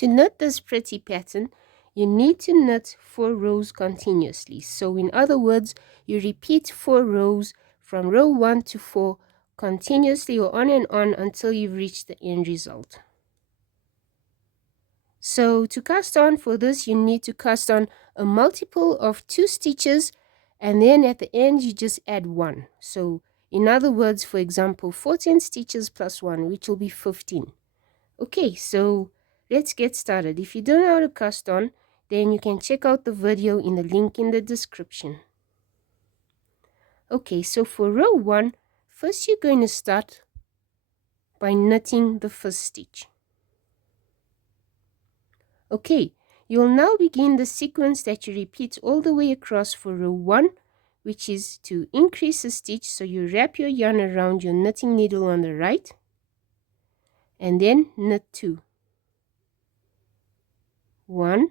To knit this pretty pattern, you need to knit 4 rows continuously. So in other words, you repeat 4 rows from row 1 to 4 continuously or on and on until you've reached the end result. So to cast on for this, you need to cast on a multiple of 2 stitches, and then at the end you just add 1. So in other words, for example, 14 stitches plus 1, which will be 15. Okay, so let's get started. If you don't know how to cast on, then you can check out the video in the link in the description. Okay, so for row 1, first you're going to start by knitting the first stitch. Okay, you'll now begin the sequence that you repeat all the way across for row 1, which is to increase a stitch. So you wrap your yarn around your knitting needle on the right, and then knit 2. 1,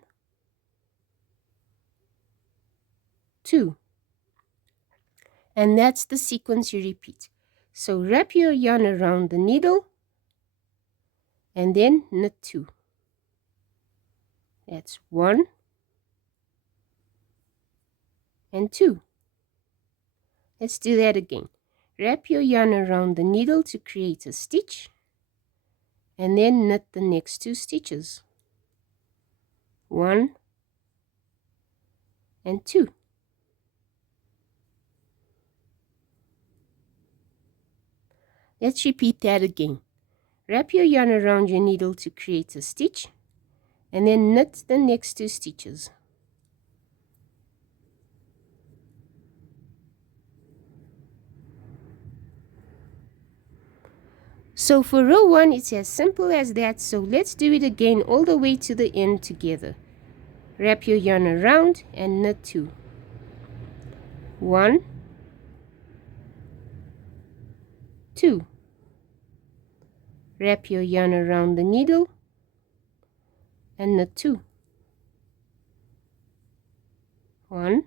2. And that's the sequence you repeat. So wrap your yarn around the needle and then knit 2. That's 1 and 2. Let's do that again. Wrap your yarn around the needle to create a stitch and then knit the next 2 stitches. 1 and 2. Let's repeat that again. Wrap your yarn around your needle to create a stitch and then knit the next 2 stitches. So for row 1, it's as simple as that. So let's do it again all the way to the end together. Wrap your yarn around and knit 2. 1, 2. Wrap your yarn around the needle and knit 2. 1,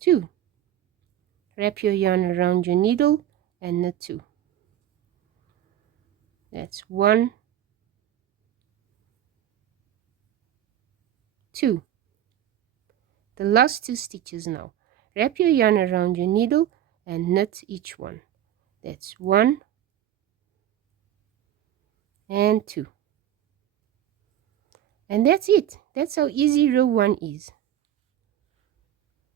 2. Wrap your yarn around your needle and knit 2. That's 1, 2. The last 2 stitches now. Wrap your yarn around your needle and knit each one. That's 1 and 2. And that's it. That's how easy row 1 is.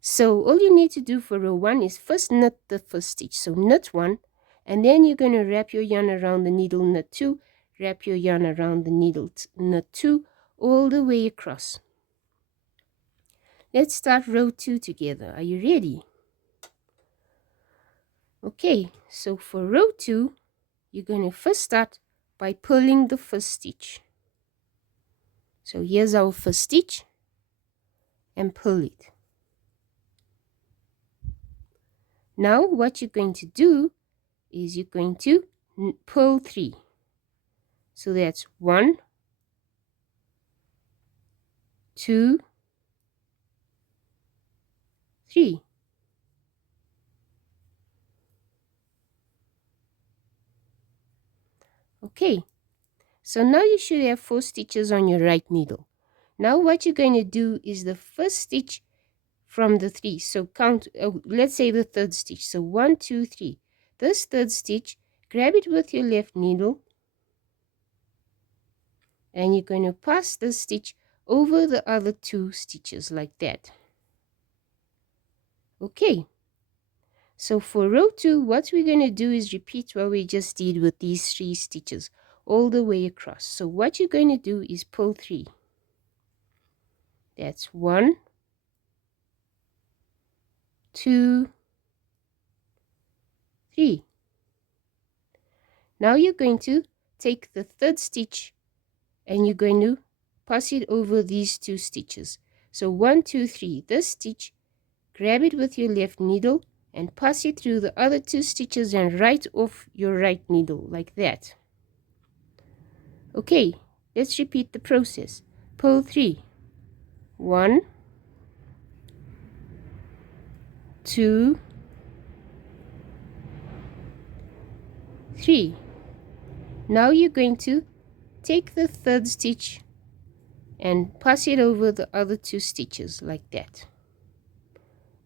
So all you need to do for row 1 is first knit the first stitch. So knit 1, and then you're going to wrap your yarn around the needle, knit 2, wrap your yarn around the needle, knit 2, all the way across. Let's start row 2 together. Are you ready? Okay, so for row 2, you're going to first start by pulling the first stitch. So here's our first stitch, and pull it. Now what you're going to do is you're going to pull 3. So that's 1, 2, 3. Okay, so now you should have 4 stitches on your right needle. Now what you're going to do is the first stitch from the 3. So count, let's say the third stitch. So 1, 2, 3. This third stitch, grab it with your left needle, and you're going to pass this stitch over the other 2 stitches like that. Okay, so for row 2, what we're going to do is repeat what we just did with these 3 stitches all the way across. So what you're going to do is pull 3. That's 1, 2, 3. Now you're going to take the third stitch and you're going to pass it over these 2 stitches. So 1, 2, 3. This stitch, grab it with your left needle and pass it through the other 2 stitches and right off your right needle like that. Okay, let's repeat the process. Pull 3. 1, 2, 3. Now you're going to take the third stitch and pass it over the other 2 stitches like that.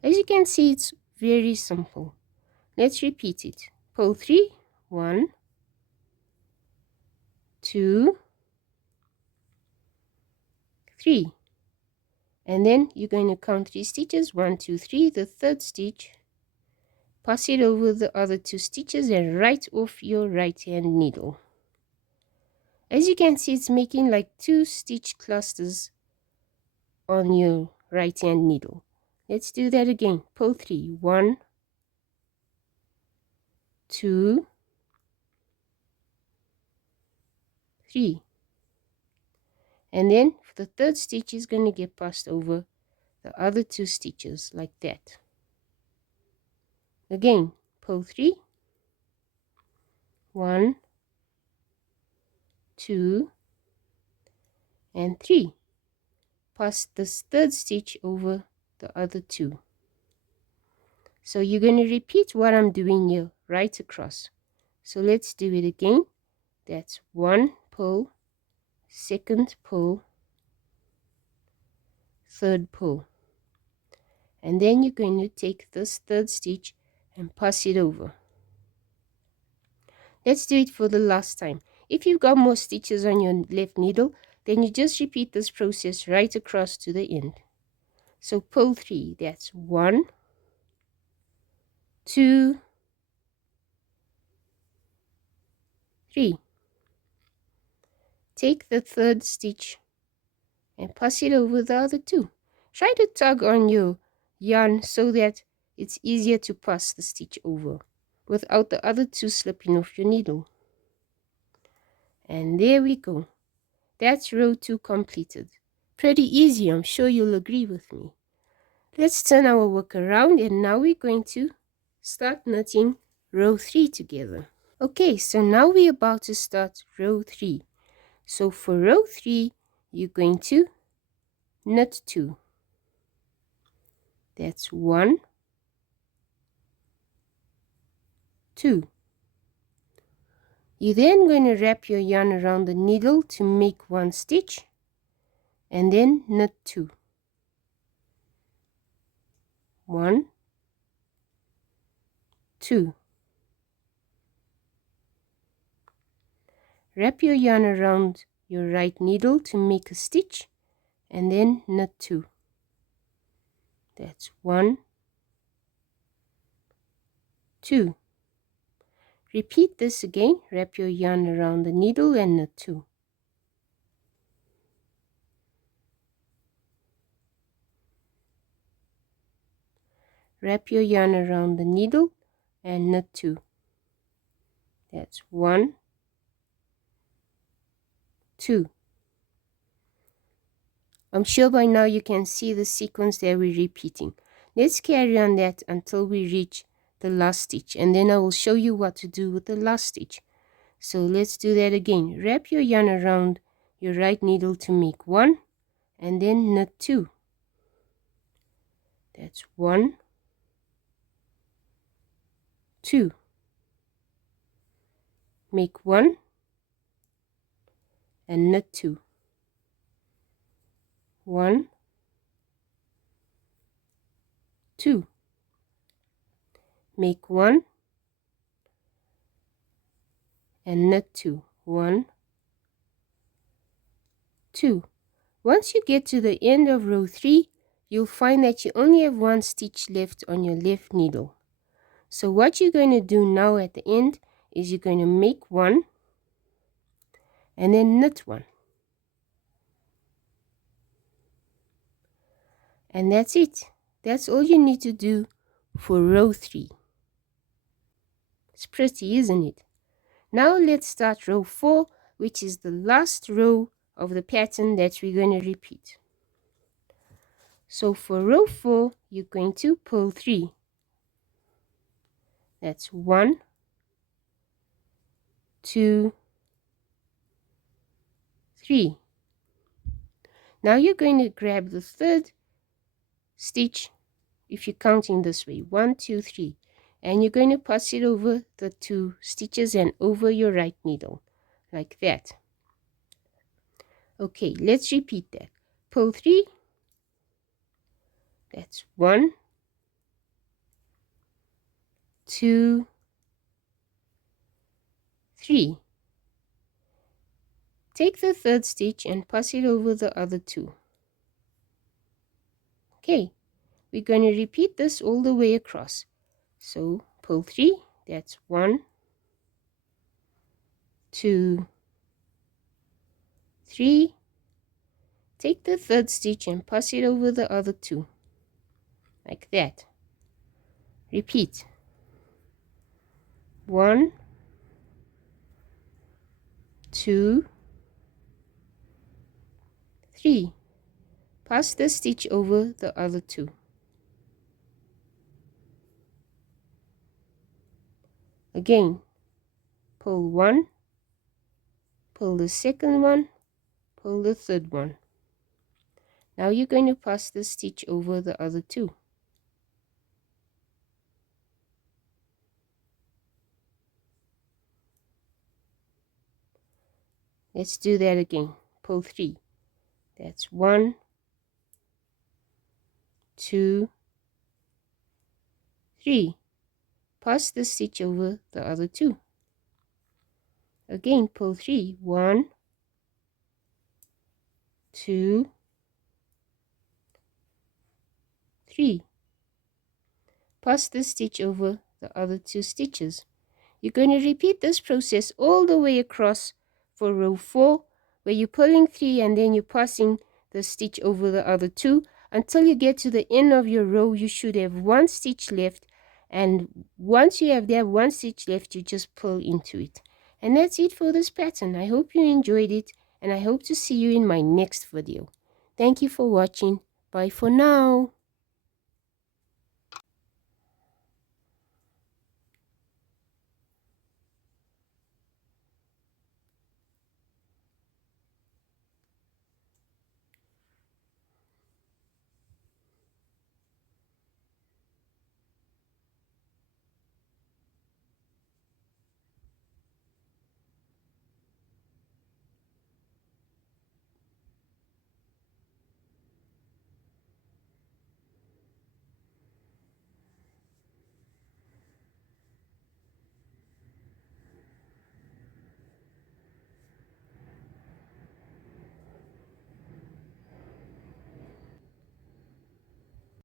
As you can see, it's very simple. Let's repeat it. Pull 3, 1, 2, 3. And then you're going to count 3 stitches, 1, 2, 3, the third stitch, pass it over the other 2 stitches and right off your right hand needle. As you can see, it's making like 2 stitch clusters on your right hand needle. Let's do that again. Pull 3, 1, 2, 3. And then the third stitch is going to get passed over the other 2 stitches like that. Again, pull 3, 1, 2, and 3. Pass this third stitch over the other 2. So you're going to repeat what I'm doing here right across. So let's do it again. That's 1 pull, second pull, third pull. And then you're going to take this third stitch and pass it over. Let's do it for the last time. If you've got more stitches on your left needle, then you just repeat this process right across to the end. So pull 3, that's 1, 2, 3. Take the third stitch and pass it over the other 2. Try to tug on your yarn so that it's easier to pass the stitch over without the other 2 slipping off your needle. And there we go. That's row 2 completed. Pretty easy, I'm sure you'll agree with me. Let's turn our work around and now we're going to start knitting row 3 together. Okay, so now we're about to start row 3. So for row 3, you're going to knit 2. That's 1, 2. You're then going to wrap your yarn around the needle to make 1 stitch and then knit 2. 1, 2. Wrap your yarn around your right needle to make a stitch and then knit 2. That's 1, 2. Repeat this again. Wrap your yarn around the needle and knit 2. Wrap your yarn around the needle and knit 2. That's 1, 2. I'm sure by now you can see the sequence that we're repeating. Let's carry on that until we reach the last stitch, and then I will show you what to do with the last stitch. So let's do that again. Wrap your yarn around your right needle to make 1 and then knit 2. That's 1, 2. Make 1 and knit 2. 1, 2. Make 1 and knit 2. 1, 2. Once you get to the end of row 3, you'll find that you only have 1 stitch left on your left needle. So what you're going to do now at the end is you're going to make 1 and then knit 1. And that's it. That's all you need to do for row 3. It's pretty, isn't it? Now let's start row 4, which is the last row of the pattern that we're going to repeat. So for row 4, you're going to pull 3. That's 1, 2, 3. Now you're going to grab the third stitch, if you're counting this way, 1, 2, 3, and you're going to pass it over the 2 stitches and over your right needle like that. Okay, let's repeat that. Pull 3. That's 1, 2, 3. Take the third stitch and pass it over the other 2. Okay, we're going to repeat this all the way across. So pull 3, that's 1, 2, 3. Take the third stitch and pass it over the other 2. Like that. Repeat. 1, 2, 3. Pass the stitch over the other 2. Again, pull 1, pull the second one, pull the third one. Now you're going to pass the stitch over the other 2. Let's do that again. Pull 3. That's 1, 2, 3. Pass the stitch over the other 2. Again, pull 3. 1, 2, 3. Pass the stitch over the other 2 stitches. You're going to repeat this process all the way across for row 4, where you're pulling 3 and then you're passing the stitch over the other 2 until you get to the end of your row. You should have 1 stitch left, and once you have that 1 stitch left, you just pull into it. And that's it for this pattern. I hope you enjoyed it, and I hope to see you in my next video. Thank you for watching. Bye for now.